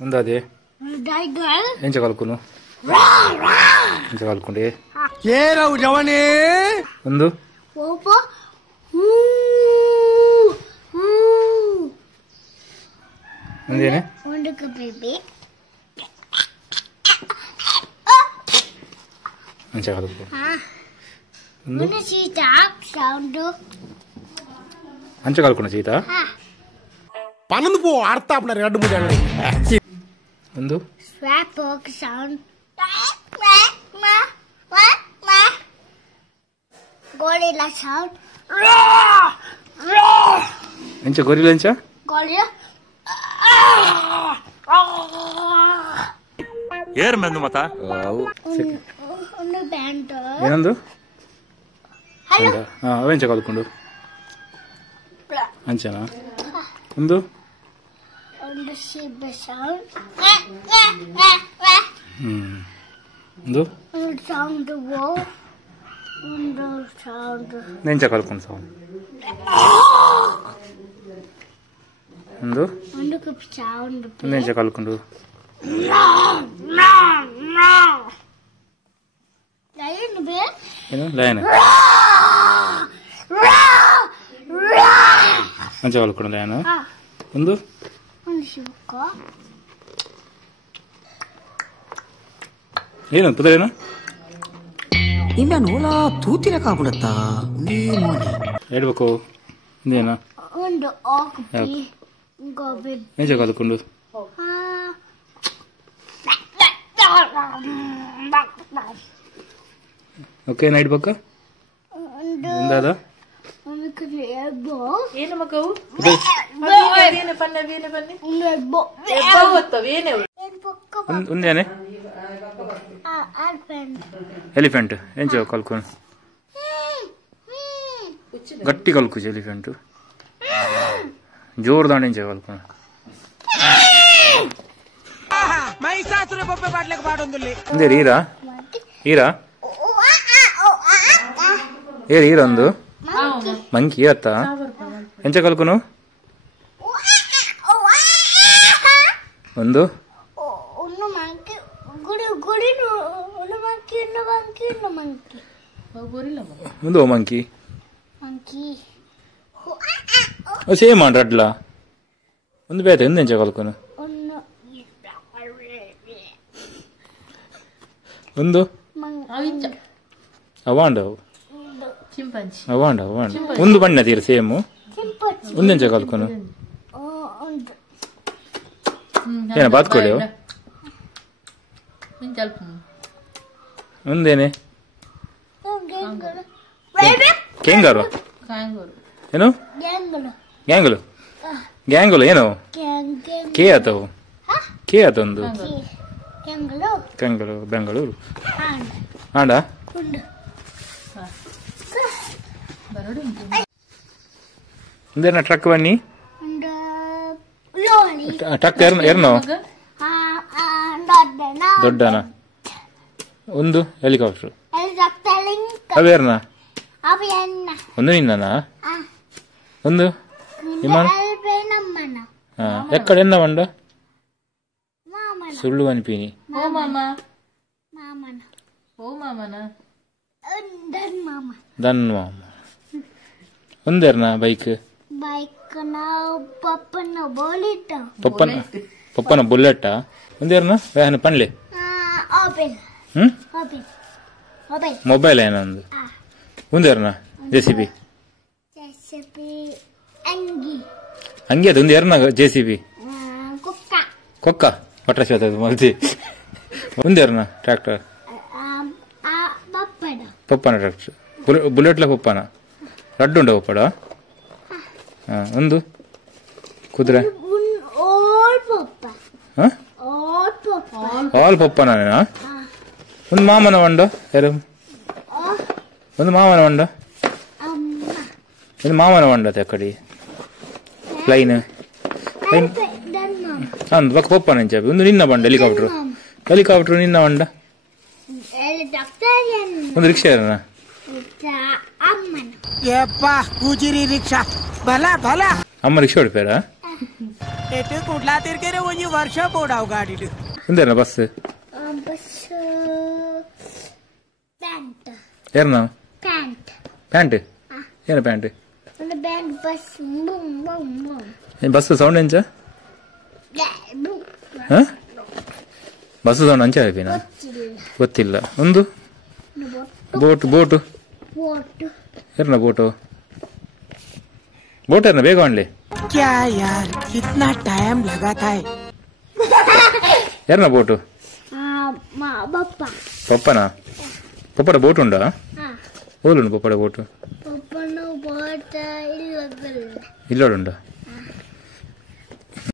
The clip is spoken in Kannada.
ఉందది ఏం చదువుకును ఏం చదువుకుంటే ఏరావు జవనే ఉందు ఓపో ఉందేనే ఉండుకు బేబీ ఏం చదువుకో ఉండు సీత సౌండ్ అంచ కలుకున్న సీత పనుంది పో ఆడతాపున 2-3 ఏళ్ళు ఉందు స్వాప్ ఒక సౌండ్ గోరిలా సౌండ్ ఎంచ గొరిలా ఎంచ గోరిలా ಏರ್ ಮೆಂದು ಮತ ಒಂದು ಬ್ಯಾಂಡ್ ಏನಂದು ಹಲೋ ಅವೆಂಚ ಕಲ್ಕೊಂಡು ಅಂಚನಾ ಒಂದು ಒಂದು ಶಿಬ ಸೌಂಡ್ ಒಂದು ಒಂದು ಸೌಂಡ್ ವೋ ಒಂದು ಸೌಂಡ್ ನೆಂಚ ಕಲ್ಕೊಂಡು ಸೌಂಡ್ ಒಂದು ಒಂದು ಕಪ್ ಸೌಂಡ್ ನೆಂಚ ಕಲ್ಕೊಂಡು ಲಯನ್ ಬೇ ಏನು ಲಯನ್ ಅಂಚ ಕಲ್ಕೊಂಡು ಲಯನ್ ಒಂದು ಒಂದು ಶಿವಕ ಏನು ಪುದರೇನು ಇನ್ನ ನೋಲ ತೂತಿನ ಕಾಪುಡತ್ತ ಹೇಳ್ಬೇಕು ಇಂದೇನ ಒಂದು ಆಕಿ ಗೋಬಿ ಎಂಚ ಕಲ್ಕೊಂಡು ಓಕೆ ನೈಟ್ ಬಕ್ಕ ಎಂದಾದ ಏನು ಮಗವು ఉందేనే ఎలిఫెంట్ ఏం చేయవు కలుకొని గట్టి కలుకుచ్చు ఎలిఫెంట్ జోరు దాండి ఏం చేయగలుగుతాను ఉందే ఈరా ఈరా ಏರ್ ಈರೊಂದು ಮಂಕಿ ಅತ್ತ ಎಂಚ ಕಲ್ಕೊನು ಒಂದು ಒಂದು ಮಂಕಿ ಗುಡಿ ಗುಡಿ ಒಂದು ಮಂಕಿ ಒಂದು ಮಂಕಿ ಒಂದು ಮಂಕಿ ಒಂದು ಓ ಮಂಕಿ ಮಂಕಿ ಸೇಮ್ ಮಾಡ್ರ ಅಡ್ಲ ಒಂದು ಬೇತ ಎಂದು ಎಂಚ ಕಲ್ಕೊನು ಒಂದು ಅವಾಂಡ ಅವಾಂಡ ಅವಾಂಡ ಒಂದು ಬಣ್ಣ ತೀರ ಸೇಮು ಒಂದೆಂಚ ಕಲ್ಕೊನು ಏನ ಬಾತ್ಕೊಳ್ಳಿ ಒಂದೇನೆ ಕೆಂಗಾರು ಏನು ಗ್ಯಾಂಗುಲು ಗ್ಯಾಂಗುಲು ಏನು ಕೆ ಆತವು ಕೆ ಆತೊಂದು ಕೆಂಗಲು ಬೆಂಗಳೂರು ಆಂಡ ಒಂದೇನ ಟ್ರಕ್ ಬನ್ನಿ ಟ್ರಕ್ ಎರ್ನೋ ದೊಡ್ಡನ ಒಂದು ಹೆಲಿಕಾಪ್ಟರ್ ಅವೇರ್ನ ಒಂದು ನಿನ್ನನಾ ಒಂದು ವಿಮಾನ ఎక్కడ ఎన్న వండ సుళ్ళు అనిపిని దన్ మామ ఉందర్నా బైక్ పప్పన బుల్లెట్ ఉందర్నా వేహన పన్లే ಮೊಬೈಲ್ ಏನೊಂದು ಒಂದೇರ್ನ ಜೆಸಿಬಿ ಹಂಗೆ ಅದು ಒಂದು ಏರ್ನ ಜೆಸಿಬಿ ಕೊಕ್ಕ ಪಟ್ರಾಶ್ವಾತ ಮಲ್ತಿ ಒಂದೇರ್ನ ಟ್ರ್ಯಾಕ್ಟರ್ ಪಪ್ಪನ ಟ್ರ್ಯಾಕ್ಟರ್ ಬುಲೆಟ್ಲ ಪಪ್ಪನ ರಡ್ಡು ಉಂಡ ಪಪ್ಪಡ ಒಂದು ಕುದುರೆ ಆಲ್ ಪಪ್ಪನ ಒಂದು ಮಾಮನ ಹೊಂಡ ಯಾರು ಒಂದು ಮಾಮನ ಹೊಂಡ ಒಂದು ಮಾಮನ ಹೊಂಡ ಅಕ್ಕಡಿ ಲೈನ್ ಲೈನ್ ಅಂದು ಪಕ್ಕ ಪಪ್ಪನ ಇಂಚಾಪಿ ಒಂದು ನಿನ್ನ ಬಂಡ ಹೆಲಿಕಾಪ್ಟರ್ ಹೆಲಿಕಾಪ್ಟರ್ ನಿನ್ನ ಹೊಂಡ ಒಂದು ರಿಕ್ಷಾ ಯಾರನ ಅಮ್ಮ ರಿಕ್ಷಾ ಹೊಡಿಪಾರ ಎಟ್ಟು ಕುಡ್ಲಾ ತಿರ್ಕೆರೆ ಒಂಜಿ ವರ್ಷ ಬೋಡಾವ್ ಗಾಡಿಡು ಎಂದೇನ ಬಸ್ ಬಸ್ ಪ್ಯಾಂಟ್ ಏರ್ನ ಪ್ಯಾಂಟ್ ಪ್ಯಾಂಟ್ ಏನು ಪ್ಯಾಂಟ್ ಒಂದು band bus boom boom boom bus sound ಎಂಚ ಬಸ್ ಸೌಂಡ್ ಅಂಚ ಆಯ್ಪಿನ ಗೊತ್ತಿಲ್ಲ ಒಂದು ಬೋಟು ಬೋಟು ಬೋಟ್ ಏರ್ನ ಬೋಟು ಬೋಟ್ ಏರ್ನ ಬೇಗ ಮಾಡ್ಲಿ क्या यार कितना टाइम लगा था ಏರ್ನ ಬೋಟು ಬಪ್ಪ ಪಪ್ಪನ ಪಪ್ಪಡ ಬೋಟ್ ಉಂಡಾ ಓದುಂಡು ಪಪ್ಪಡ ಬೋಟು ಪಪ್ಪನ ಬೋಟ್ ಇಲ್ಲ ಇಲ್ಲೋಡುಂಡ